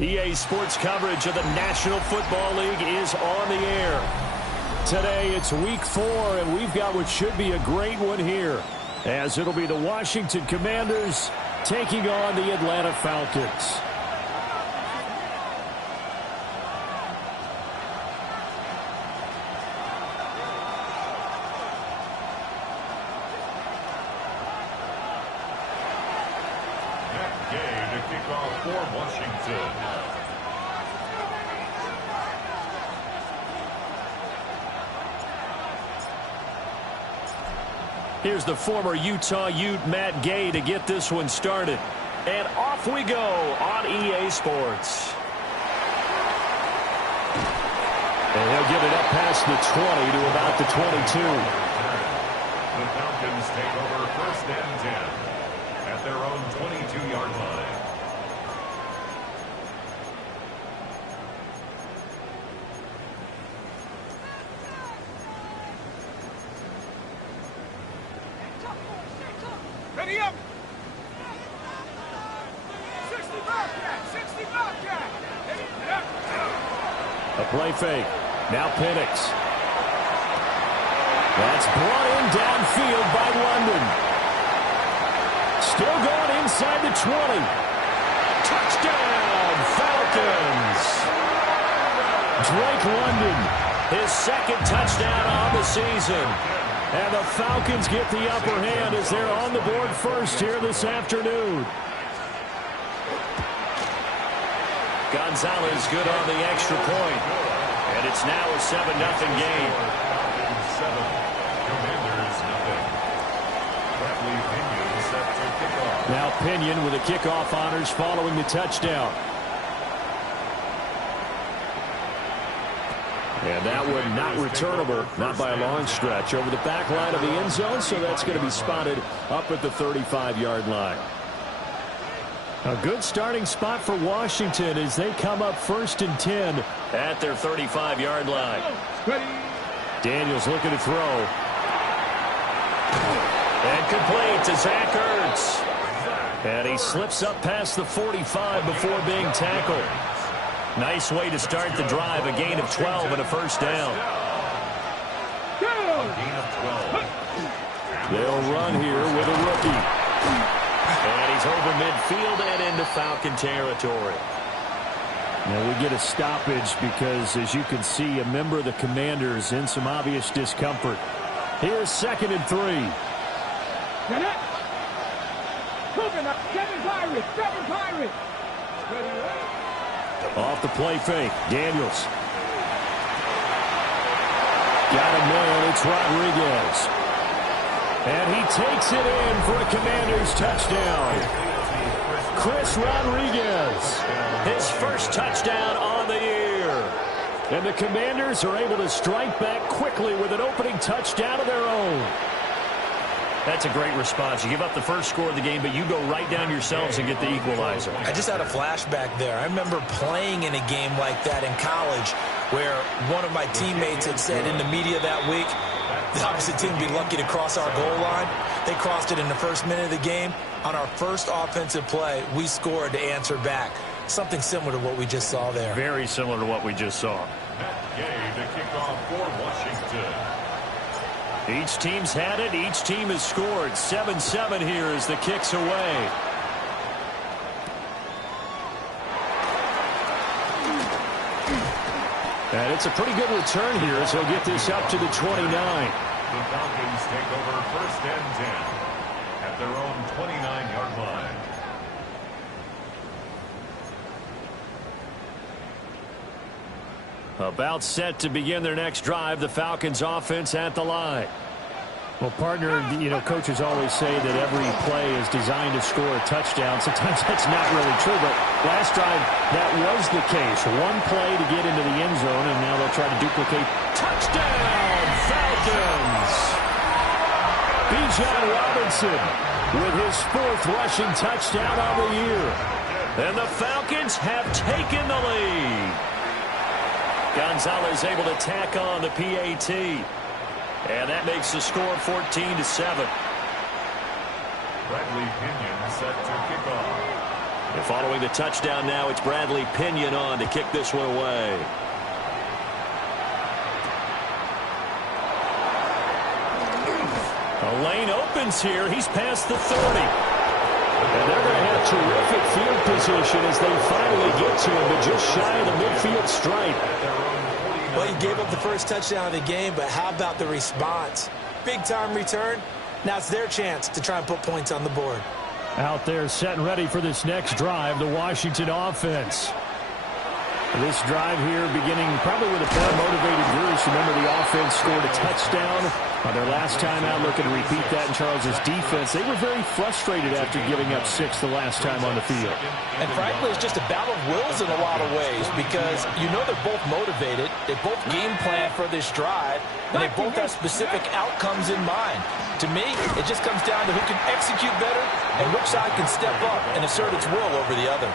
EA Sports coverage of the National Football League is on the air. Today it's week 4, and we've got what should be a great one here, as it'll be the Washington Commanders taking on the Atlanta Falcons. Here's the former Utah Ute, Matt Gay, to get this one started. And off we go on EA Sports. And he'll get it up past the 20 to about the 22. The Falcons take over 1st and 10 at their own 22-yard line. Ready up! 60 Bobcat! 60 Bobcat! A play fake. Now Penix. That's brought in downfield by London. Still going inside the 20. Touchdown, Falcons! Drake London, his 2nd touchdown on the season. And the Falcons get the upper hand as they're on the board first here this afternoon. Gonzalez good on the extra point. And it's now a 7-0 game. 7. Commanders nothing. Bradley Pinion set to kick off. Now Pinion with the kickoff honors following the touchdown. And that one not returnable, not by a long stretch, over the back line of the end zone, so that's going to be spotted up at the 35-yard line. A good starting spot for Washington as they come up 1st and 10 at their 35-yard line. Daniels looking to throw. And complete to Zach Ertz. And he slips up past the 45 before being tackled. Nice way to start the drive, a gain of 12 and a 1st down. A gain of 12. They'll run here with a rookie. And he's over midfield and into Falcon territory. Now we get a stoppage because, as you can see, a member of the Commanders in some obvious discomfort. Here's 2nd and 3. Seven Pirates! Off the play fake, Daniels. Got a man, it's Rodriguez. And he takes it in for a Commanders touchdown. Chris Rodriguez, his 1st touchdown on the year. And the Commanders are able to strike back quickly with an opening touchdown of their own. That's a great response. You give up the first score of the game, but you go right down yourselves and get the equalizer. I just had a flashback there. I remember playing in a game like that in college where one of my teammates had said in the media that week, the opposite team would be lucky to cross our goal line. They crossed it in the 1st minute of the game. On our first offensive play, we scored to answer back. Something similar to what we just saw there. Very similar to what we just saw. Matt Gay to kick off for Washington. Each team's had it. Each team has scored. 7-7 here as the kick's away. And it's a pretty good return here as he'll get this up to the 29. The Falcons take over 1st and 10 at at their own 29-yard line. About set to begin their next drive, the Falcons offense at the line. Well, partner, coaches always say that every play is designed to score a touchdown. Sometimes that's not really true, but last drive, that was the case. One play to get into the end zone, and now they'll try to duplicate. Touchdown, Falcons! Bijan Robinson with his 4th rushing touchdown of the year. And the Falcons have taken the lead. Gonzalez able to tack on the PAT. And that makes the score 14-7. Bradley Pinion set to kick off. And following the touchdown now, it's Bradley Pinion on to kick this one away. A lane opens here. He's past the 30. And they're going to have terrific field position as they finally get to him, but just shy of the midfield stripe. Well, he gave up the first touchdown of the game, but how about the response? Big-time return. Now it's their chance to try and put points on the board. Out there set and ready for this next drive, the Washington offense. This drive here beginning probably with a better motivated Bruce. Remember, the offense scored a touchdown on their last time out. Looking to repeat that in Charles's defense. They were very frustrated after giving up 6 the last time on the field. And frankly, it's just a battle of wills in a lot of ways because they're both motivated. They both game plan for this drive, and they both have specific outcomes in mind. To me, it just comes down to who can execute better and which side can step up and assert its will over the other.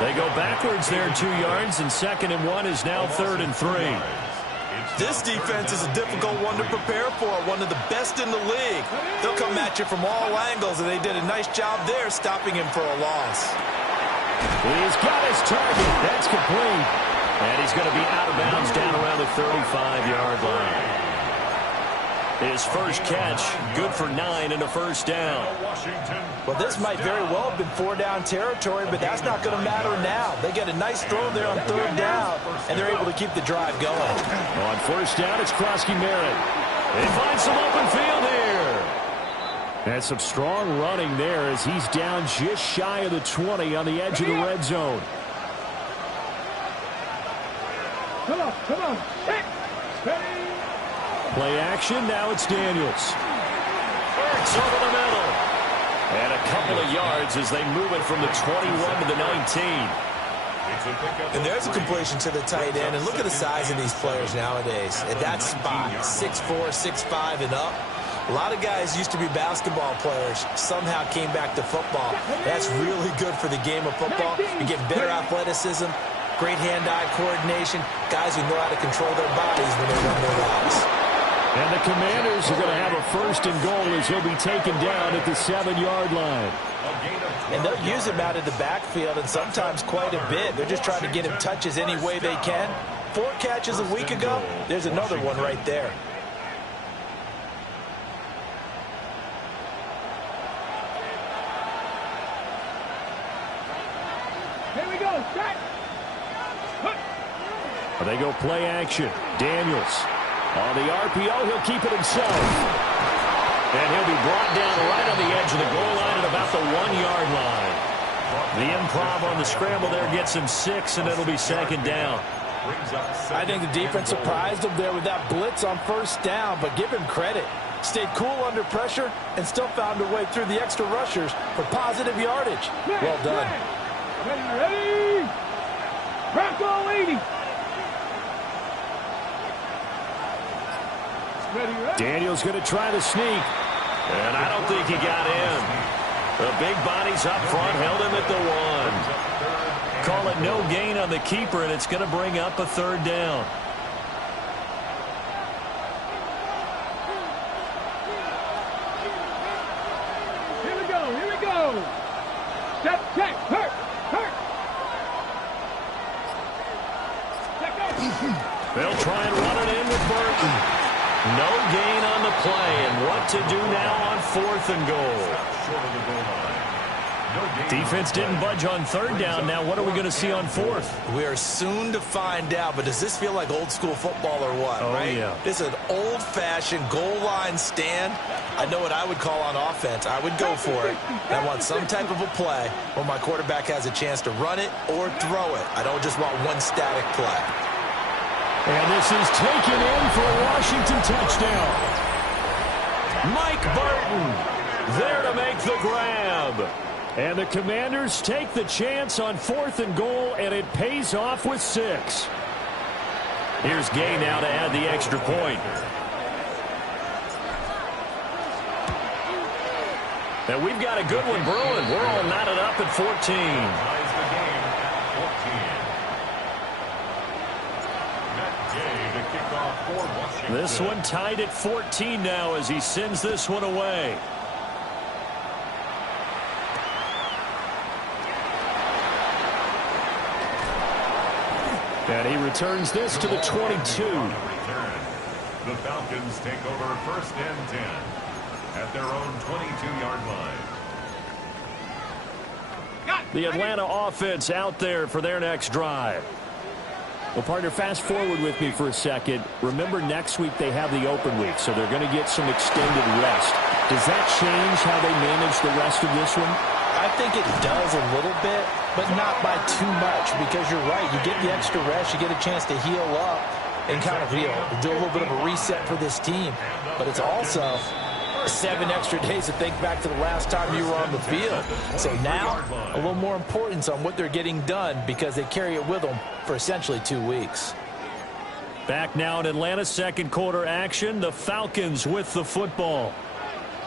They go backwards there 2 yards, and 2nd and 1 is now 3rd and 3. This defense is a difficult one to prepare for, one of the best in the league. They'll come at you from all angles, and they did a nice job there stopping him for a loss. He's got his target. That's complete. And he's going to be out of bounds down around the 35-yard line. His first catch, good for 9 and a first down. Well, this might very well have been 4-down territory, but that's not going to matter now. They get a nice throw there on 3rd down, and they're able to keep the drive going. On 1st down, it's Krosky-Merritt. They find some open field here. And some strong running there as he's down just shy of the 20 on the edge of the red zone. Come on. Play action, now it's Daniels. Burks over the middle. And a couple of yards as they move it from the 21 to the 19. And there's a completion to the tight end. And look at the size of these players nowadays. At that spot, 6'4", 6'5", and up. A lot of guys used to be basketball players, somehow came back to football. That's really good for the game of football. You get better athleticism, great hand-eye coordination, guys who know how to control their bodies when they run their routes. And the Commanders are going to have a 1st and goal as he'll be taken down at the 7-yard line. And they'll use him out of the backfield, and sometimes quite a bit. They're just trying to get him touches any way they can. 4 catches a week ago, there's another one right there. Here we go. Set. They go play action. Daniels. On the RPO, he'll keep it himself. And he'll be brought down right on the edge of the goal line at about the 1-yard line. The improv on the scramble there gets him 6, and it'll be 2nd down. I think the defense surprised him there with that blitz on 1st down, but give him credit. Stayed cool under pressure and still found a way through the extra rushers for positive yardage. Well done. Ready. Bronco 80. Daniels going to try to sneak. And I don't think he got in. The big bodies up front held him at the 1. Call it no gain on the keeper, and it's going to bring up a 3rd down. Here we go. Step, check, hurt. They'll try and run it in with Burton. No gain on the play, and what to do now on 4th and goal. Defense didn't budge on third down. Now what are we going to see on fourth? We are soon to find out, but does this feel like old school football or what, right? Yeah. This is an old-fashioned goal line stand. I know what I would call on offense. I would go for it. I want some type of a play where my quarterback has a chance to run it or throw it. I don't just want one static play. And this is taken in for a Washington touchdown. Mike Burton there to make the grab. And the Commanders take the chance on 4th and goal, and it pays off with 6. Here's Gay now to add the extra point. And we've got a good one brewing. We're all knotted up at 14. This one tied at 14 now as he sends this one away. And he returns this to the 22. The Falcons take over 1st and 10 at their own 22-yard line. The Atlanta offense out there for their next drive. Well, partner, fast forward with me for a second. Remember, next week they have the open week, so they're going to get some extended rest. Does that change how they manage the rest of this one? I think it does a little bit, but not by too much, because you're right. You get the extra rest. You get a chance to heal up and kind of, do a little bit of a reset for this team. But it's also 7 extra days to think back to the last time you were on the field. So now, a little more importance on what they're getting done because they carry it with them for essentially 2 weeks. Back now in Atlanta, second quarter action. The Falcons with the football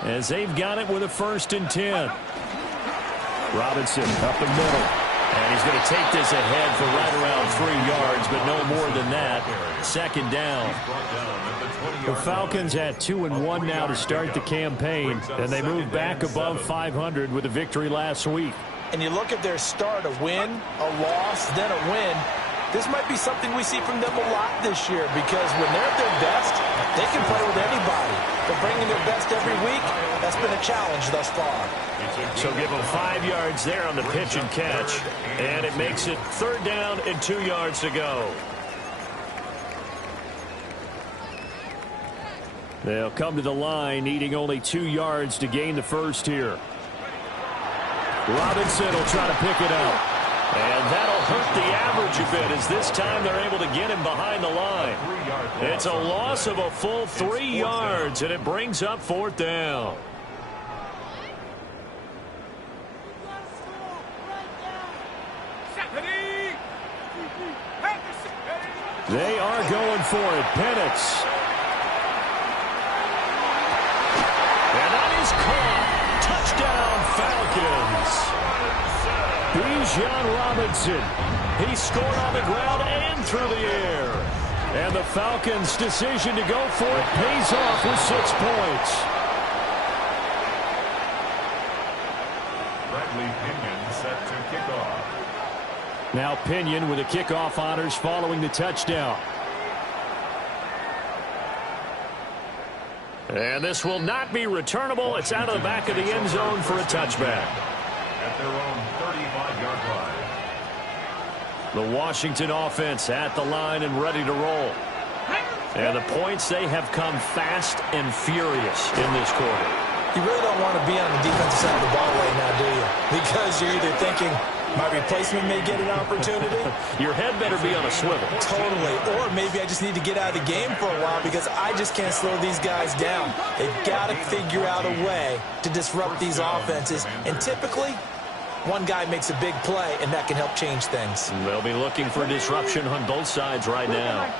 as they've got it with a 1st and 10. Robinson up the middle. And he's going to take this ahead for right around 3 yards, but no more than that. 2nd down. The Falcons at 2-1 now to start the campaign, and they move back above 500 with a victory last week. And you look at their start, a win, a loss, then a win. This might be something we see from them a lot this year because when they're at their best, they can play with anybody. But bringing their best every week, that's been a challenge thus far. So give them 5 yards there on the pitch and catch. And it makes it 3rd down and 2 yards to go. They'll come to the line, needing only 2 yards to gain the first here. Robinson will try to pick it up. And that'll hurt the average a bit as this time they're able to get him behind the line. It's a loss of a full 3 yards, and it brings up 4th down. They are going for it. Penix. And that is caught. Touchdown, Falcons. Bijan Robinson. He scored on the ground and through the air. And the Falcons' decision to go for it pays off with 6 points. Bradley Pinion set to kick off. Now Pinion with the kickoff honors following the touchdown. And this will not be returnable. It's out of the back of the end zone for a touchback. At their own 35-yard line. The Washington offense at the line and ready to roll. And the points, they have come fast and furious in this quarter. You really don't want to be on the defensive side of the ball right now, do you? Because you're either thinking, my replacement may get an opportunity. Your head better be on a swivel. Totally. Or maybe I just need to get out of the game for a while because I just can't slow these guys down. They've got to figure out a way to disrupt these offenses. And typically, one guy makes a big play, and that can help change things. They'll be looking for disruption on both sides right now.